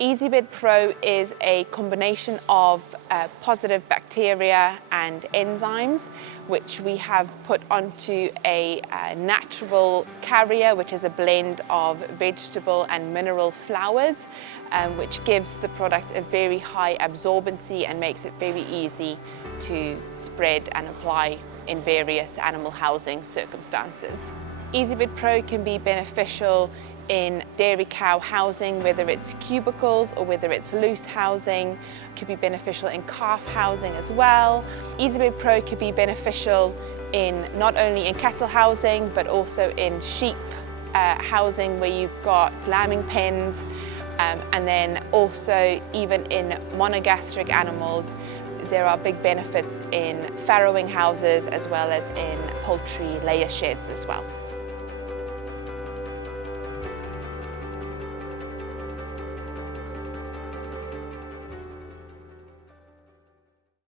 EazyBed Pro is a combination of positive bacteria and enzymes, which we have put onto a natural carrier, which is a blend of vegetable and mineral flours, which gives the product a very high absorbency and makes it very easy to spread and apply in various animal housing circumstances. EazyBed Pro can be beneficial in dairy cow housing, whether it's cubicles or whether it's loose housing. It could be beneficial in calf housing as well. EazyBed Pro could be beneficial in not only in cattle housing but also in sheep housing where you've got lambing pens, and then also even in monogastric animals. There are big benefits in farrowing houses as well as in poultry layer sheds as well.